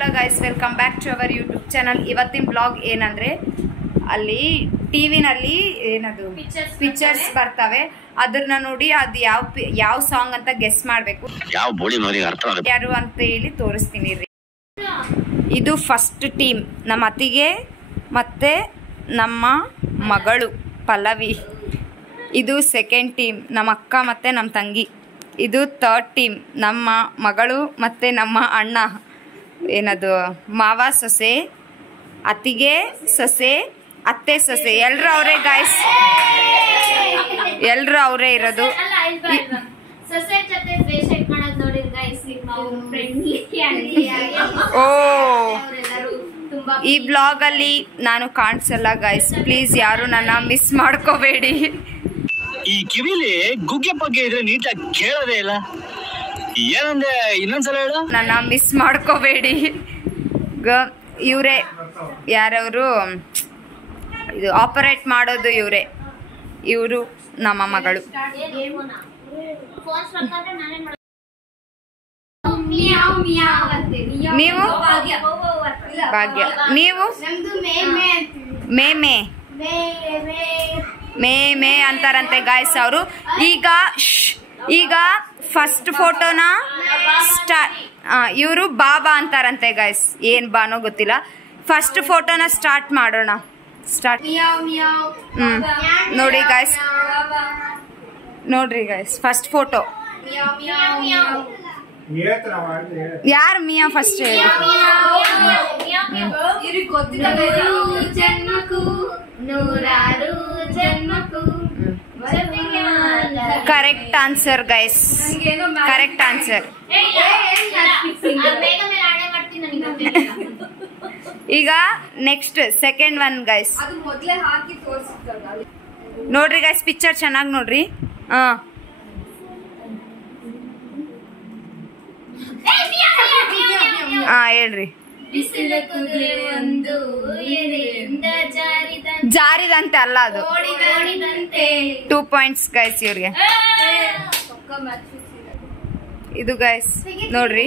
Hello guys, welcome back to our YouTube channel. ಇವತ್ತಿನ blog ಏನಂದ್ರೆ, ಅಲ್ಲಿ ಟಿವಿನಲ್ಲಿ ಏನದು ಪಿಕ್ಚರ್ಸ್ ಬರ್ತವೆ, ಅದನ್ನ ನೋಡಿ ಅದು ಯಾವ ಸಾಂಗ್ ಅಂತ ಗೆಸ್ ಮಾಡ್ಬೇಕು, ಯಾರು ಅಂತ ಹೇಳಿ ತೋರಿಸ್ತೀನಿ ರೀ. ಇದು ಫಸ್ಟ್ ಟೀಮ್, ನಮ್ಮ ಅತ್ತಿಗೆ ಮತ್ತೆ ನಮ್ಮ ಮಗಳು ಪಲ್ಲವಿ. ಇದು ಸೆಕೆಂಡ್ ಟೀಮ್, ನಮ್ಮ ಅಕ್ಕ ಮತ್ತೆ ನಮ್ಮ ತಂಗಿ. ಇದು ಥರ್ಡ್ ಟೀಮ್, ನಮ್ಮ ಮಗಳು ಮತ್ತು ನಮ್ಮ ಅಣ್ಣ, ಏನದು ಮಾವ ಸೊಸೆ, ಅತ್ತಿಗೆ ಸೊಸೆ, ಅತ್ತೆ ಸೊಸೆ, ಎಲ್ಲರೂ ಅವರೇ ಗಾಯ್ಸ್, ಎಲ್ಲರೂ ಅವರೇ ಇರೋದು. ಓ, ಈ ಬ್ಲಾಗ್ ಅಲ್ಲಿ ನಾನು ಕಾಣಿಸಲ್ಲ ಗಾಯ್ಸ್, ಪ್ಲೀಸ್ ಯಾರು ನನ್ನ ಮಿಸ್ ಮಾಡ್ಕೋಬೇಡಿ. ಈ ಕಿವಿಲಿ ಗುಗ್ಗೆ ಪಗ್ಗೆ ಇದ್ರೆ ನೀಟಾಗಿ ಕೇಳೋದೇ ಇಲ್ಲ, ಏನಂದ್ರೆ ಇನ್ನೊಂದ್ಸಲ ಹೇಳು. ನನ್ನ ಮಿಸ್ ಮಾಡ್ಕೋಬೇಡಿ. ಇವರೇ ಯಾರವರು ಇದು ಆಪರೇಟ್ ಮಾಡೋದು, ಇವರೇ, ಇವರು ನಮ್ಮ ಮಗಳು. ನೀವು ಭಾಗ್ಯ, ನೀವು ಮೇ ಮೇ ಮೇ ಮೇ ಅಂತಾರಂತೆ ಗಾಯ್ಸ್ ಅವರು. ಈಗ ಫಸ್ಟ್ ಫೋಟೋನ ಇವರು ಬಾಬಾ ಅಂತಾರಂತೆ ಗಾಯ್ಸ್, ಏನ್ ಬಾನೋ ಗೊತ್ತಿಲ್ಲ. ಫಸ್ಟ್ ಫೋಟೋನ ಸ್ಟಾರ್ಟ್ ಮಾಡೋಣ. ಸ್ಟಾರ್ಟ್. ನೋಡಿ ಗಾಯ್ಸ್, ನೋಡ್ರಿ ಗಾಯ್ಸ್, ಫಸ್ಟ್ ಫೋಟೋ ಯಾರು ಮಿಯಾ ಫಸ್ಟ್ ಹೇಳಿ. Correct answer guys, correct answer. ಈಗ ನೆಕ್ಸ್ಟ್ ಸೆಕೆಂಡ್ ಒನ್ ಗೈಸ್, ನೋಡ್ರಿ ಗೈಸ್, ಪಿಕ್ಚರ್ ಚೆನ್ನಾಗಿ ನೋಡ್ರಿ. ಹೇಳ್ರಿ. ಜಾರಿದಂತೆ ಅಲ್ಲ ಅದು. 2 ಪಾಯಿಂಟ್ಸ್ ಗೈಸ್ ಇವ್ರಿಗೆ. ಇದು ಗೈಸ್ ನೋಡ್ರಿ.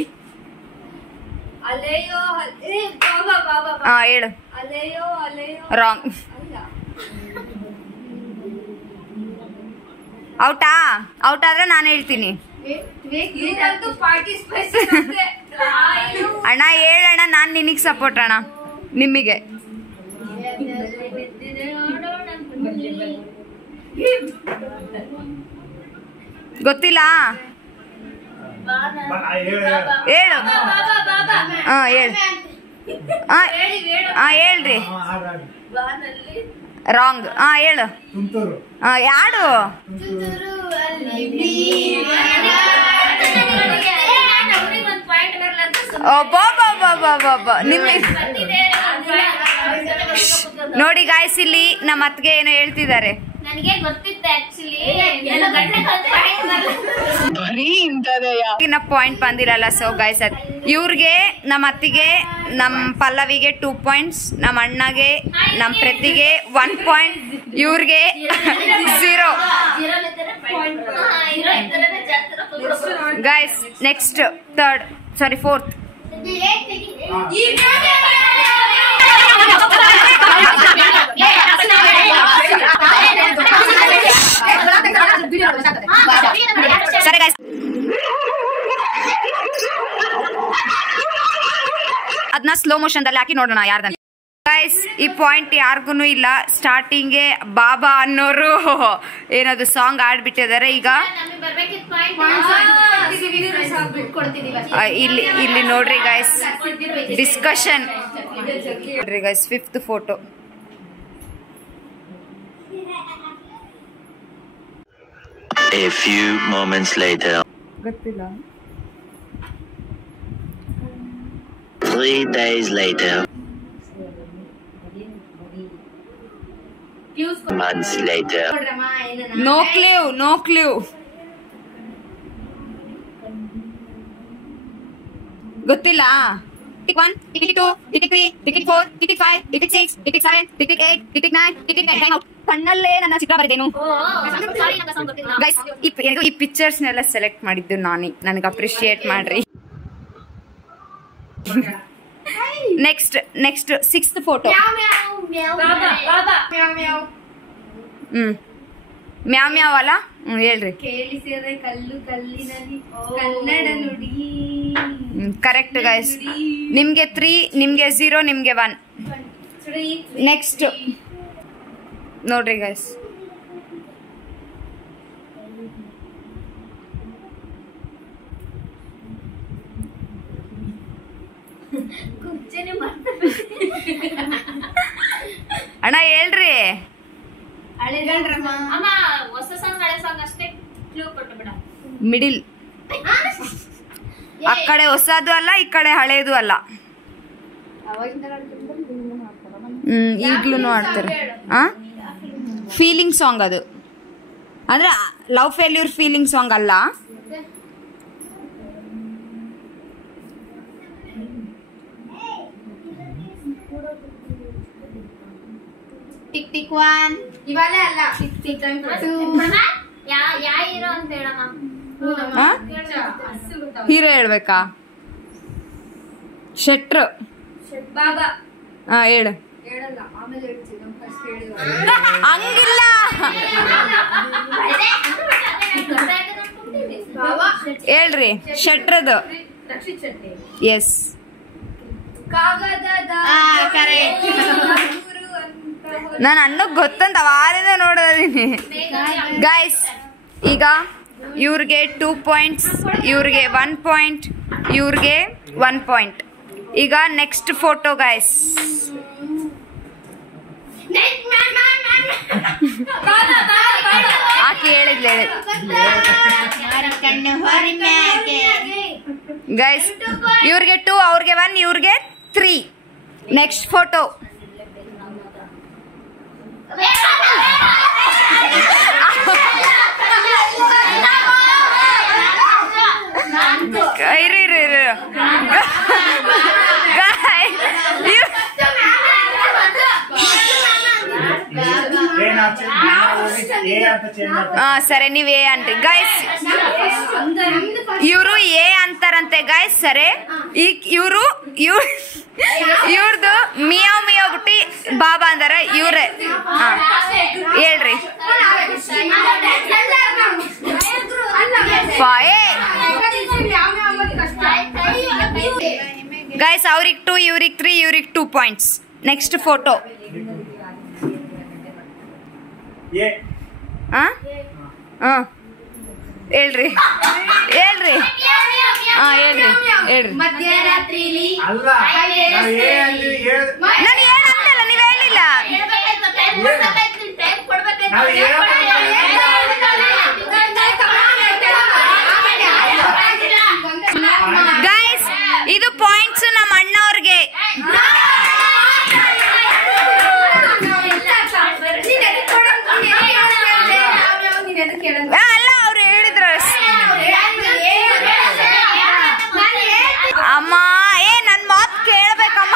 ಹೇಳು. ರಾಂಗ್. ಔಟಾ? ಔಟ್ ಆದ್ರೆ ನಾನು ಹೇಳ್ತೀನಿ. ಅಣ್ಣ ಹೇಳಣ್ಣ, ನಾನ್ ನಿನಗ್ ಸಪೋರ್ಟ್ ಅಣ್ಣ, ನಿಮಗೆ. ಗೊತ್ತಿಲ್ಲ? ಹೇಳು. ಹೇಳ್ರಿ. ರಾಂಗ್. ಹೇಳು. ಯಾರು? ನೋಡಿ ಗಾಯ್ಸ್, ಇಲ್ಲಿ ನಮ್ಮ ಅತ್ತಿಗೆ ಏನೋ ಹೇಳ್ತಿದ್ದಾರೆ. ಪಾಯಿಂಟ್ ಬಂದಿರಲ್ಲ. ಸೊ ಗೈಸ್, ಇವ್ರಿಗೆ, ನಮ್ಮ ಅತ್ತಿಗೆ, ನಮ್ಮ ಪಲ್ಲವಿಗೆ 2 ಪಾಯಿಂಟ್ಸ್, ನಮ್ಮ ಅಣ್ಣಗೆ, ನಮ್ಮ ಪ್ರತಿಗೆ 1 ಪಾಯಿಂಟ್, ಇವ್ರಿಗೆ 0. Guys next fourth. ಸರಿ ಗೈಸ್, ಅದನ್ನ ಸ್ಲೋ ಮೋಷನ್ದಲ್ಲಿ ಹಾಕಿ ನೋಡೋಣ ಯಾರ್ದಂತ. ಗೈಸ್, ಈ ಪಾಯಿಂಟ್ ಯಾರಿಗೂ ಇಲ್ಲ. ಸ್ಟಾರ್ಟಿಂಗ್ಗೆ ಬಾಬಾ ಅನ್ನೋರು ಏನದು ಸಾಂಗ್ ಆಡ್ಬಿಟ್ಟಿದ್ದಾರೆ. ಈಗ ಇಲ್ಲಿ ನೋಡ್ರಿ ಗೈಸ್, ಡಿಸ್ಕಷನ್ ನೋಡ್ರಿ guys. 5th photo. A few moments later. ಗೊತ್ತಿಲ್ಲ. 3 days later. Months later. No clue. ಗೊತ್ತಿಲ್ಲ. Tick 1, tick 2, tick 3, tick 4, tick 5, tick 6, tick 7, tick 8, tick 9, tick 10. ಕಣ್ಣಲ್ಲೇ ನನ್ನ ಚಿತ್ರ ಬರೆದೇನು ಗೈಸ್. ಈ ಪಿಕ್ಚರ್ಸ್ನೆಲ್ಲ ಸೆಲೆಕ್ಟ್ ಮಾಡಿದ್ದು ನಾನೇ, ನನಗೆ ಅಪ್ರಿಶಿಯೇಟ್ ಮಾಡ್ರಿ. Next 6th photo. ಮ್ಯಾವ್ ಮ್ಯಾವ್ ಅಲ್ಲ. ಹೇಳ್ರಿ. ಕೇಳಿಸಿದ ಕಲ್ಲು ಕಲ್ಲಿನಲ್ಲಿ ಕನ್ನಡ ನುಡಿ. Correct guys. ನಿಮ್ಗೆ 3, ನಿಮ್ಗೆ 0, ನಿಮ್ಗೆ 1. ನೆಕ್ಸ್ಟ್ ನೋಡ್ರಿ ಗೈಸ್. ಅಣ್ಣ ಹೇಳ್ರಿ. ಮಿಡಿಲ್. ಆ ಕಡೆ ಹೊಸದು ಅಲ್ಲ, ಈ ಕಡೆ ಹಳೇದು ಅಲ್ಲ. ಈಗ್ಲೂ ಆಡ್ತಾರೆ. ಫೀಲಿಂಗ್ ಸಾಂಗ್ ಅದು, ಅಂದ್ರೆ ಲವ್ ಫೇಲ್ಯೂರ್ ಫೀಲಿಂಗ್ ಸಾಂಗ್ ಅಲ್ಲ. ಟಿಕ್ ಟಿಕ್ 1 ಇವಾಲೆ ಅಲ್ಲ. ಟಿಕ್ ಟಿಕ್ 2 ಯಾ ಹೀರೋ ಅಂತ ಹೇಳಮ್ಮ. ಹೀರೋ ಹೇಳ್ಬೇಕಾ? ಶೆಟ್ರು. ಬಾಬಾ. ಹೇಳು. ಹೇಳಲ್ಲ, ಆಮೇಲೆ ಹೇಳ್ತೀನಿ. ನಾನು ಫಸ್ಟ್ ಹೇಳಿದ್ರು ಹಂಗಿಲ್ಲ. ಹೇಳ್ರಿ ಶೆಟ್ರದು. ರಕ್ಷಿತ್ ಶೆಟ್ಟಿ. ಎಸ್. ಕಾಗದದ ನಾನು ಅನ್ನಕ್ ಗೊತ್ತಂತ ಅವಾರಿಂದ ನೋಡೋದೀನಿ ಗೈಸ್. ಈಗ ಇವ್ರಿಗೆ 2 ಪಾಯಿಂಟ್ಸ್, ಇವ್ರಿಗೆ 1 ಪಾಯಿಂಟ್, ಇವ್ರಿಗೆ 1 ಪಾಯಿಂಟ್. ಈಗ ನೆಕ್ಸ್ಟ್ ಫೋಟೋ ಗೈಸ್. ಆಕೆ ಹೇಳಿದ್ಲು ಗೈಸ್. ಇವ್ರಿಗೆ 2, ಅವ್ರಿಗೆ 1, ಇವ್ರಿಗೆ 3. Next photo. ಸರಿ, ನೀವ್ ಎ ಅನ್ರಿ ಗೈಸ್. ಇವ್ರು ಎ ಅಂತಾರಂತೆ ಗೈಸ್. ಸರಿ, ಇವ್ರದ್ದು ಮಿಯಾವ್ ಮಿಯಾವ್ ಬಿಟ್ಟಿ ಬಾಬಾ ಅಂದಾರ. ಇವ್ರೆ ಹೇಳ್ರಿ. ಗೈಸ್ ಅವ್ರಿಗೆ 2, ಇವ್ರಿಗೆ 3, ಇವ್ರಿಗೆ 2 ಪಾಯಿಂಟ್ಸ್. Next photo. ಹೇಳ್ರಿ. ಹೇಳ್ರಿ. ಹೇಳ್ರಿ. ಮಧ್ಯರಾತ್ರಿಲಿ ನಾನು ಏನಂತಲ್ಲ, ನೀವ್ ಹೇಳಿಲ್ಲ. ಗೈಸ್ ಇದು ಪಾಯಿಂಟ್ಸ್ ನಮ್ಮ ಅಣ್ಣವ್ರಿಗೆ. ಅಲ್ಲ, ಅವ್ರು ಹೇಳಿದ್ರು. ಅಮ್ಮ ನನ್ ಮಾತ್ ಕೇಳ್ಬೇಕಮ್ಮ.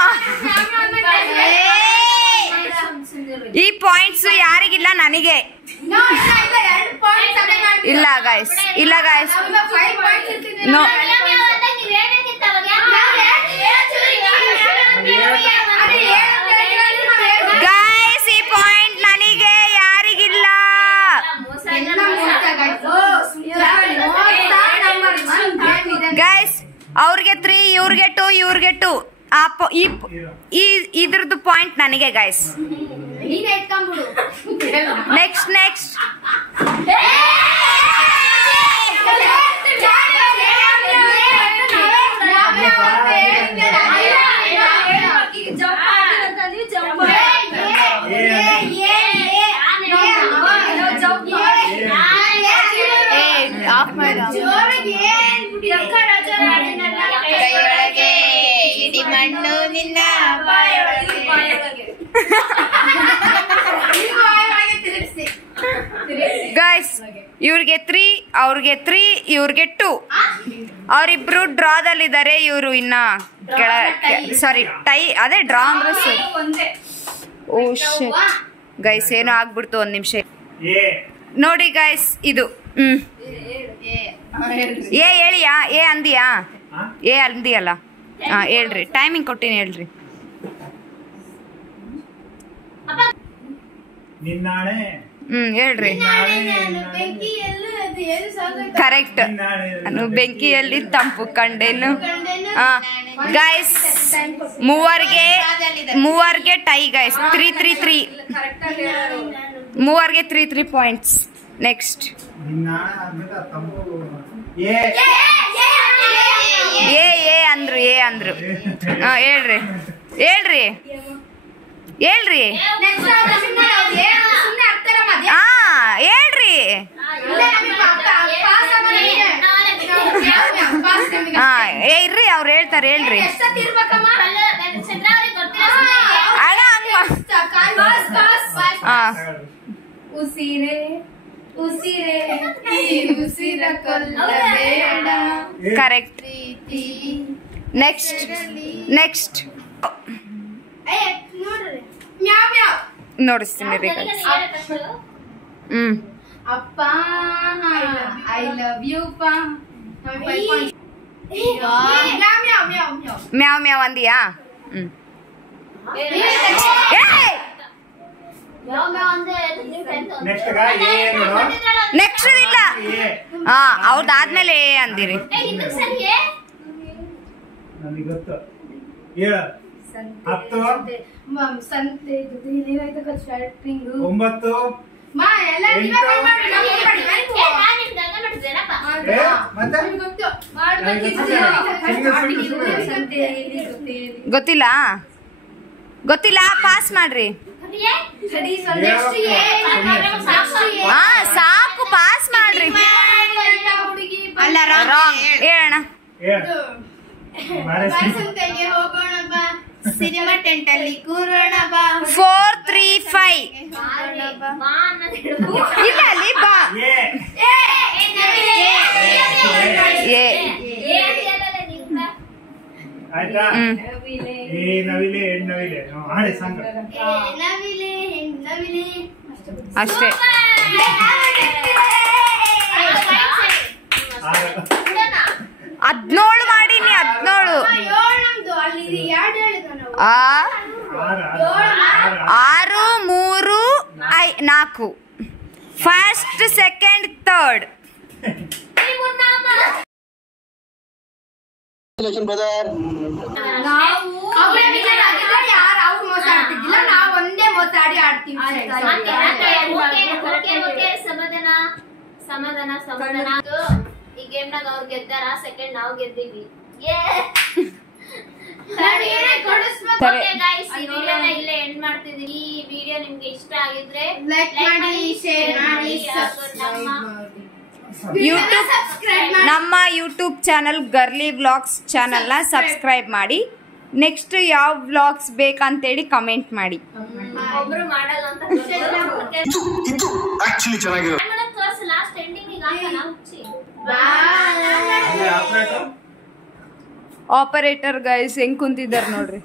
ಈ ಪಾಯಿಂಟ್ಸ್ ಯಾರಿಗಿಲ್ಲ, ನನಗೆ. ಇಲ್ಲ ಗೈಸ್, ಇಲ್ಲ ಗೈಸ್. ನೋ ಗೈಸ್, ಈ ಪಾಯಿಂಟ್ ನನಗೆ, ಯಾರಿಗಿಲ್ಲ. ಗೈಸ್ ಅವ್ರಿಗೆ 3, ಇವ್ರಿಗೆ 2, ಇವ್ರಿಗೆ 2. ಇದ್ರದ್ದು ಪಾಯಿಂಟ್ ನನಗೆ ಗೈಸ್. ನೆಕ್ಸ್ಟ್ ಕೈಯೊಳಗೆ ಇಡಿ ಮಣ್ಣು ನಿನ್ನ ಗೈಸ್ ಇವ್ರಿಗೆ 3, ಅವ್ರಿಗೆ 3, ಇವ್ರಿಗೆ 2. ಅವರಿಬ್ರು ಡ್ರಾದಲ್ಲಿದ್ದಾರೆ. ಇವರು ಇನ್ನ ಸಾರಿ ಟೈ, ಅದೇ ಡ್ರಾ ಅಂದ್ರೆ ಓ ಶಿಟ್ ಗೈಸ್, ಏನೋ ಆಗ್ಬಿಡ್ತು. 1 ನಿಮಿಷ ನೋಡಿ ಗೈಸ್. ಇದು ಏ ಹೇಳಿಯಾ? ಏ ಅಂದಿಯಾ? ಏ ಅಂದಿಯಲ್ಲ. ಹೇಳ್ರಿ, ಟೈಮಿಂಗ್ ಕೊಟ್ಟಿನಿ ಹೇಳ್ರಿ. ನಿನ್ನಾಣೆ ಹೇಳ್ರಿ ಕರೆಕ್ಟ್. ನಾನು ಬೆಂಕಿಯಲ್ಲಿ ತಂಪು ಕಂಡೆನು. ಗೈಸ್ ಮೂವರ್ಗೆ ಟೈ ಗೈಸ್. 3-3-3 ಮೂವರ್ಗೆ 3-3 ಪಾಯಿಂಟ್ಸ್. ನೆಕ್ಸ್ಟ್ ಏ ಅಂದ್ರು ಹೇಳ್ರಿ ಹೇಳ್ರಿ ಹೇಳ್ರಿ ಹೇಳ್ರಿ. ಇರ್ರಿ ಅವ್ರು ಹೇಳ್ತಾರೆ ಹೇಳ್ರಿ. ಕರೆಕ್ಟ್. ನೆಕ್ಸ್ಟ್ ನೋಡಿಸ್ತೀನಿ ರೀ. ಅಪ್ಪ ಐ ಲವ್ ಯು ಮ್ಯಾವ್ ಮ್ಯಾವ್ ಅಂದಿಯಾ? ನೆಕ್ಸ್ಟ್ ಇಲ್ಲ. ಅವ್ರದಾದ್ಮೇಲೆ ಅಂದಿರಿ. ಸಂತೆ 9 ಗೊತ್ತಿಲ್ಲ ಪಾಸ್ ಮಾಡ್ರಿ. ಸಾಕು ಪಾಸ್ ಮಾಡ್ರಿ. ಅಲ್ಲ ರಾಂಗ್ ಹೇಳೋಣ. ಸಿನಿಮಾ ಟೆಂಟ್ ಅಲ್ಲಿ ಕೂರೋಣ ಬಾ. 4-3-5 ಇಲ್ಲ ಅಲ್ಲಿ ಬಾ. ಆಯ್ತಾ? ನವಿಲೆ ಹೆಣ್ಣವಿಲೆ ಹಾಡಿ ಸಾಂಗ್ ಅಷ್ಟೇ. 17 ಮಾಡೀನಿ. 17 6 3 4 ಫಸ್ಟ್ ಸೆಕೆಂಡ್ ಥರ್ಡ್. ಸಮಾಧಾನ. ಈ ಗೇಮ್ ನಾಗ ಅವ್ರು ಗೆದ್ದಾರ, ಸೆಕೆಂಡ್ ನಾವು ಗೆದ್ದೀವಿ. ಈ ವಿಡಿಯೋನ ಇಲ್ಲೇ ಎಂಡ್ ಮಾಡ್ತಿದೀವಿ. ಈ ವಿಡಿಯೋ ನಿಮ್ಗೆ ಇಷ್ಟ ಆಗಿದ್ರೆ ಲೈಕ್ ಮಾಡಿ, ಶೇರ್ ಮಾಡಿ, ನಮ್ಮ ಯೂಟ್ಯೂಬ್ ಚಾನಲ್ ಗರ್ಲಿ ವ್ಲಾಗ್ಸ್ ಚಾನಲ್ನ ಸಬ್ಸ್ಕ್ರೈಬ್ ಮಾಡಿ. ನೆಕ್ಸ್ಟ್ ಯಾವ ವ್ಲಾಗ್ಸ್ ಬೇಕಂತೇಳಿ ಕಮೆಂಟ್ ಮಾಡಿ. ಒಬ್ರು ಮಾಡಲ್ಲ ಅಂತ ಲಾಸ್ಟ್ ಎಂಡಿಂಗ್ ಆಪರೇಟರ್ ಗೈಸ್ ಹೆಂಗ್ ಕುಂತಿದ್ದಾರೆ ನೋಡ್ರಿ.